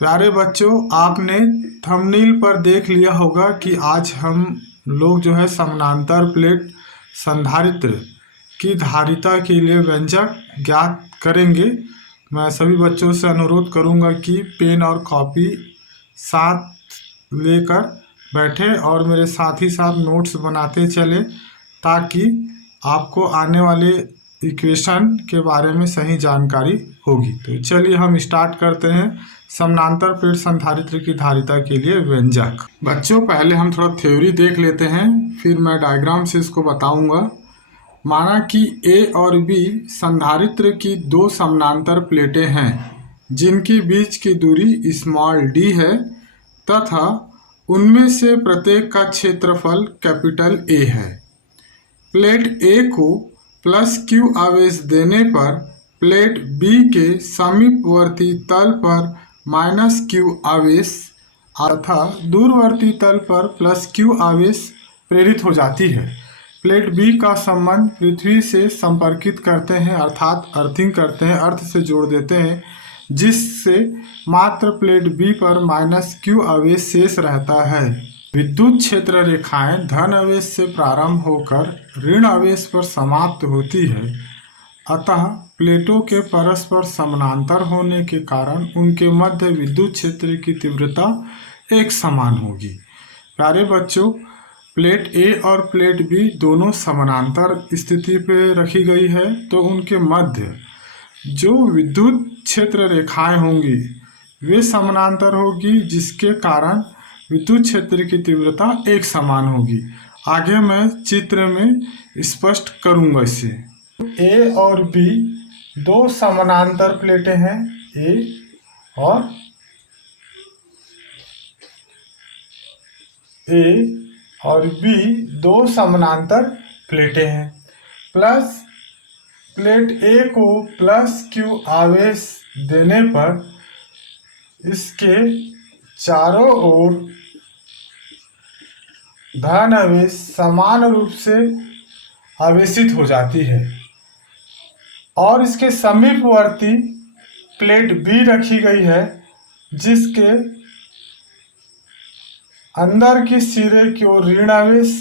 प्यारे बच्चों, आपने थंबनेल पर देख लिया होगा कि आज हम लोग जो है समानांतर प्लेट संधारित्र की धारिता के लिए व्यंजक ज्ञात करेंगे। मैं सभी बच्चों से अनुरोध करूंगा कि पेन और कॉपी साथ लेकर बैठें और मेरे साथ ही साथ नोट्स बनाते चलें ताकि आपको आने वाले इक्वेशन के बारे में सही जानकारी होगी। तो चलिए हम स्टार्ट करते हैं समानांतर प्लेट संधारित्र की धारिता के लिए व्यंजक। बच्चों, पहले हम थोड़ा थ्योरी देख लेते हैं, फिर मैं डायग्राम से इसको बताऊंगा। माना कि ए और बी संधारित्र की दो समानांतर प्लेटें हैं जिनकी बीच की दूरी स्मॉल डी है तथा उनमें से प्रत्येक का क्षेत्रफल कैपिटल ए है। प्लेट ए को प्लस क्यू आवेश देने पर प्लेट बी के समीपवर्ती तल पर माइनस क्यू आवेश तथा दूरवर्ती तल पर प्लस क्यू आवेश प्रेरित हो जाती है। प्लेट बी का संबंध पृथ्वी से संपर्कित करते हैं अर्थात अर्थिंग करते हैं, अर्थ से जोड़ देते हैं, जिससे मात्र प्लेट बी पर माइनस क्यू आवेश शेष रहता है। विद्युत क्षेत्र रेखाएं धन आवेश से प्रारंभ होकर ऋण आवेश पर समाप्त होती है, अतः प्लेटों के परस्पर समानांतर होने के कारण उनके मध्य विद्युत क्षेत्र की तीव्रता एक समान होगी। प्यारे बच्चों, प्लेट ए और प्लेट बी दोनों समानांतर स्थिति पे रखी गई है, तो उनके मध्य जो विद्युत क्षेत्र रेखाएं होंगी वे समानांतर होगी, जिसके कारण विद्युत क्षेत्र की तीव्रता एक समान होगी। आगे मैं चित्र में स्पष्ट करूंगा इसे। ए और बी दो समानांतर प्लेटें हैं, ए और बी दो समानांतर प्लेटें हैं। प्लस प्लेट ए को प्लस क्यू आवेश देने पर इसके चारों ओर धन आवेश समान रूप से आवेशित हो जाती है और इसके समीपवर्ती प्लेट बी रखी गई है, जिसके अंदर की सिरे की ओर ऋण आवेश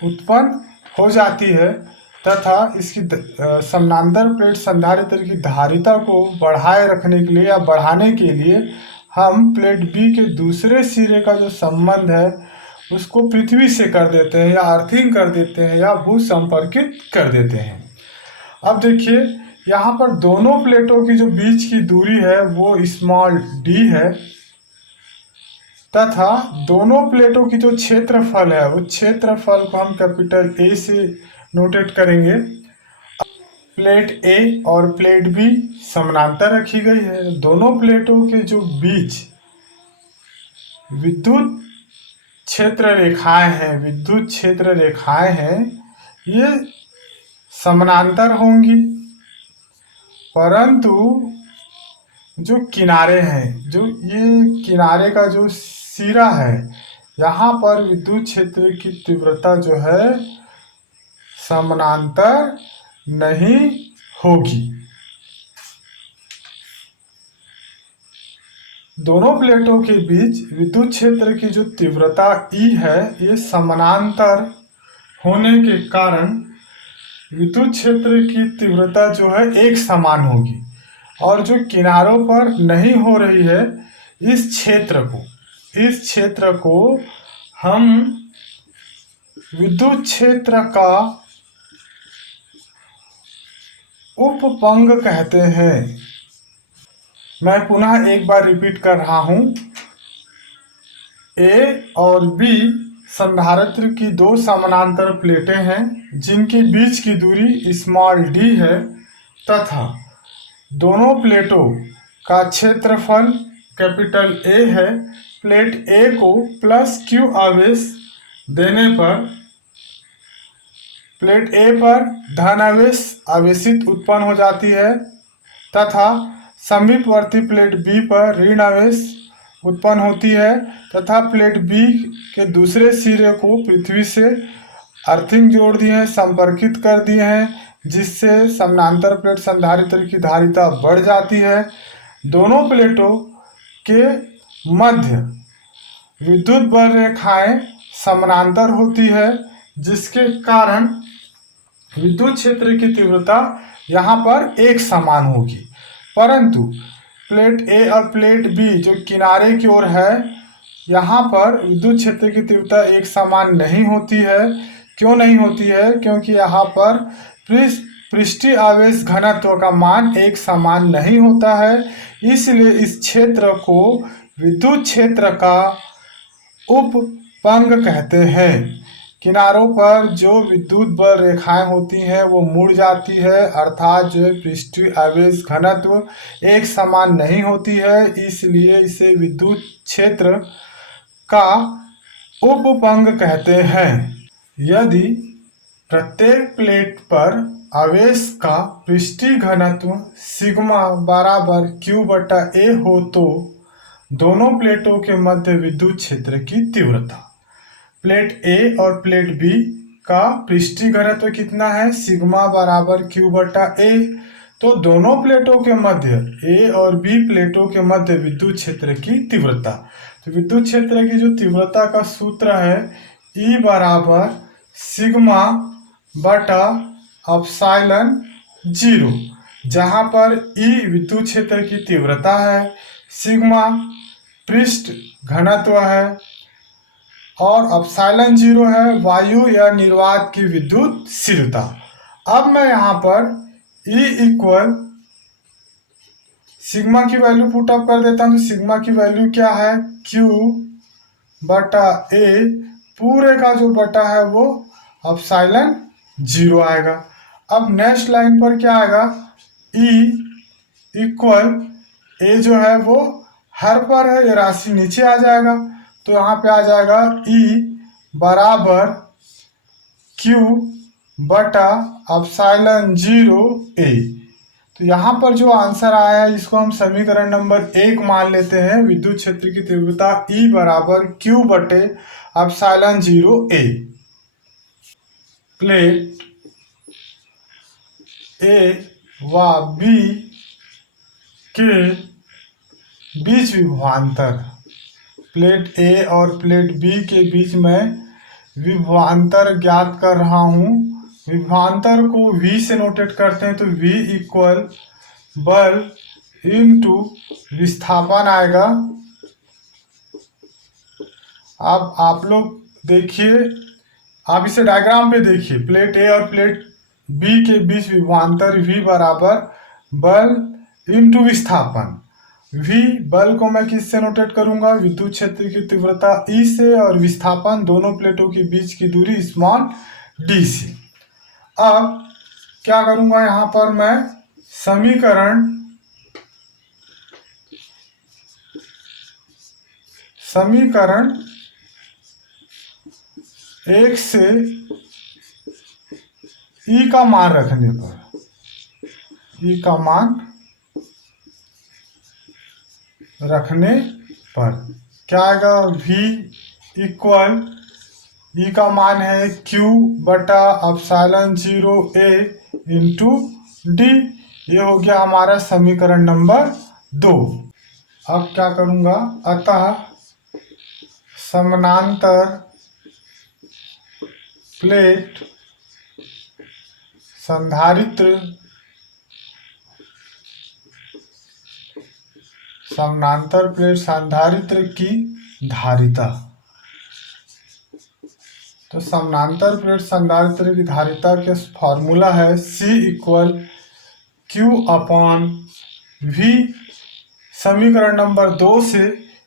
उत्पन्न हो जाती है तथा इसकी समानांतर प्लेट संधारित्र की धारिता को बढ़ाए रखने के लिए या बढ़ाने के लिए हम प्लेट बी के दूसरे सिरे का जो संबंध है उसको पृथ्वी से कर देते हैं या अर्थिंग कर देते हैं या भू संपर्कित कर देते हैं। अब देखिए, यहाँ पर दोनों प्लेटों की जो बीच की दूरी है वो स्मॉल डी है तथा दोनों प्लेटों की जो क्षेत्रफल है वो क्षेत्रफल को हम कैपिटल ए से नोटेट करेंगे। प्लेट ए और प्लेट बी समानांतर रखी गई है। दोनों प्लेटों के जो बीच विद्युत क्षेत्र रेखाएं हैं ये समानांतर होंगी, परंतु जो किनारे हैं, जो ये किनारे का जो सिरा है, यहाँ पर विद्युत क्षेत्र की तीव्रता जो है समानांतर नहीं होगी। दोनों प्लेटों के बीच विद्युत क्षेत्र की जो तीव्रता E है ये समानांतर होने के कारण विद्युत क्षेत्र की तीव्रता जो है एक समान होगी और जो किनारों पर नहीं हो रही है इस क्षेत्र को हम विद्युत क्षेत्र का उपपंग कहते हैं। मैं पुनः एक बार रिपीट कर रहा हूं। ए और बी संधारित्र की दो समानांतर प्लेटें हैं जिनके बीच की दूरी स्मॉल डी है तथा दोनों प्लेटों का क्षेत्रफल कैपिटल ए है। प्लेट ए को प्लस क्यू आवेश देने पर प्लेट ए पर धन आवेश आवेशित उत्पन्न हो जाती है तथा समीपवर्ती प्लेट बी पर ऋण आवेश उत्पन्न होती है तथा प्लेट बी के दूसरे सिरे को पृथ्वी से अर्थिंग जोड़ दिए हैं, संपर्कित कर दिए हैं, जिससे समानांतर प्लेट संधारित्र की धारिता बढ़ जाती है। दोनों प्लेटों के मध्य विद्युत बल रेखाएं समानांतर होती है, जिसके कारण विद्युत क्षेत्र की तीव्रता यहाँ पर एक समान होगी। परंतु प्लेट ए और प्लेट बी जो किनारे की ओर है, यहाँ पर विद्युत क्षेत्र की तीव्रता एक समान नहीं होती है। क्यों नहीं होती है? क्योंकि यहाँ पर पृष्ठीय आवेश घनत्व का मान एक समान नहीं होता है। इसलिए इस क्षेत्र को विद्युत क्षेत्र का उपपंग कहते हैं। किनारों पर जो विद्युत बल रेखाएं होती हैं वो मुड़ जाती है, अर्थात जो पृष्ठीय आवेश घनत्व एक समान नहीं होती है, इसलिए इसे विद्युत क्षेत्र का उपपंग कहते हैं। यदि प्रत्येक प्लेट पर आवेश का पृष्ठीय घनत्व सिग्मा बराबर Q/A हो तो दोनों प्लेटों के मध्य विद्युत क्षेत्र की तीव्रता, प्लेट ए और प्लेट बी का पृष्ठीय घनत्व कितना है? सिग्मा बराबर Q/A। तो दोनों प्लेटों के मध्य, ए और बी प्लेटों के मध्य विद्युत क्षेत्र की तीव्रता, तो विद्युत क्षेत्र की जो तीव्रता का सूत्र है E बराबर सिग्मा बटा एप्सिलॉन 0, जहाँ पर E विद्युत क्षेत्र की तीव्रता है, सिग्मा पृष्ठ घनत्व है और एप्सिलॉन 0 है वायु या निर्वात की विद्युतशीलता। अब मैं यहाँ पर E इक्वल सिग्मा की वैल्यू पुट अप कर देता हूँ। तो सिग्मा की वैल्यू क्या है? Q/A पूरे का जो बटा है वो एप्सिलॉन 0 आएगा। अब नेक्स्ट लाइन पर क्या आएगा? E इक्वल A जो है वो हर पर है, ये राशि नीचे आ जाएगा, तो यहाँ पे आ जाएगा E बराबर Q/एप्सिलॉन 0A। तो यहाँ पर जो आंसर आया है इसको हम समीकरण नंबर 1 मान लेते हैं। विद्युत क्षेत्र की तीव्रता E बराबर Q/एप्सिलॉन 0A। प्लेट ए व बी के बीच विभवांतर, प्लेट ए और प्लेट बी के बीच में विभवांतर ज्ञात कर रहा हूँ। विभवांतर को V से नोटेट करते हैं, तो V इक्वल बल इंटू विस्थापन आएगा। अब आप लोग देखिए, आप इसे डायग्राम पे देखिए, प्लेट ए और प्लेट बी के बीच विभवांतर V बराबर बल इंटू विस्थापन। V बल को मैं किससे नोटेट करूंगा? विद्युत क्षेत्र की तीव्रता E से और विस्थापन दोनों प्लेटों के बीच की दूरी स्मॉल d से। अब क्या करूंगा? यहाँ पर मैं समीकरण 1 से E का मान रखने पर, E का मान रखने पर क्या आएगा? V इक्वल E का मान है Q/एप्सिलॉन 0A इंटू D। ये हो गया हमारा समीकरण नंबर 2। अब क्या करूँगा? अतः समानांतर प्लेट संधारित्र की धारिता, तो समानांतर प्लेट संधारित्र की धारिता के फॉर्मूला है C इक्वल Q/V। समीकरण नंबर 2 से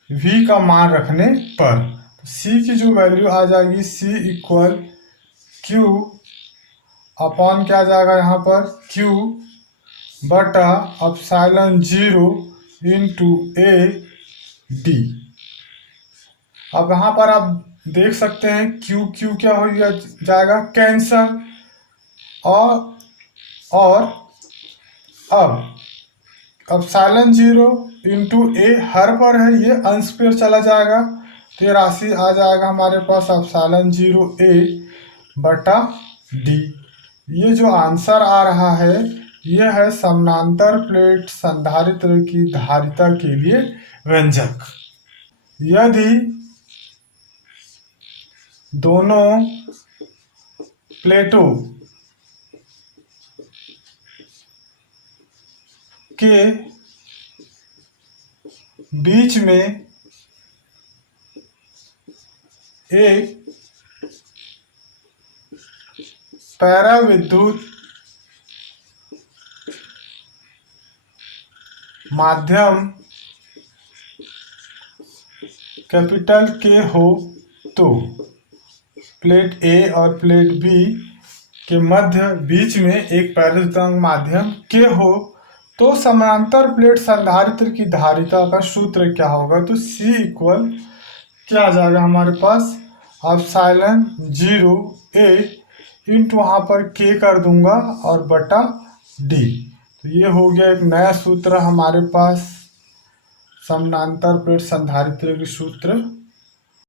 V का मान रखने पर तो C की जो वैल्यू आ जाएगी C इक्वल Q अपॉन क्या आ जाएगा यहाँ पर Q/एप्सिलॉन 0 इंटू AD। अब यहाँ पर आप देख सकते हैं Q क्या हो जाएगा? कैंसल। और अब एप्सिलॉन 0 इंटू A हर पर है, ये अंश पर चला जाएगा, तो ये राशि आ जाएगा हमारे पास एप्सिलॉन 0A/D। ये जो आंसर आ रहा है यह है समानांतर प्लेट संधारित्र की धारिता के लिए व्यंजक। यदि दोनों प्लेटों के बीच में एक पैराविद्युत माध्यम कैपिटल के हो, तो प्लेट ए और प्लेट बी के मध्य बीच में एक पैराविद्युत माध्यम के हो, तो समानांतर प्लेट संधारित्र की धारिता का सूत्र क्या होगा? तो C इक्वल क्या आ जाएगा हमारे पास? एप्सिलॉन 0 A इंटू वहाँ पर K कर दूंगा और बटा D। तो ये हो गया एक नया सूत्र हमारे पास समानांतर प्लेट संधारित्र के सूत्र।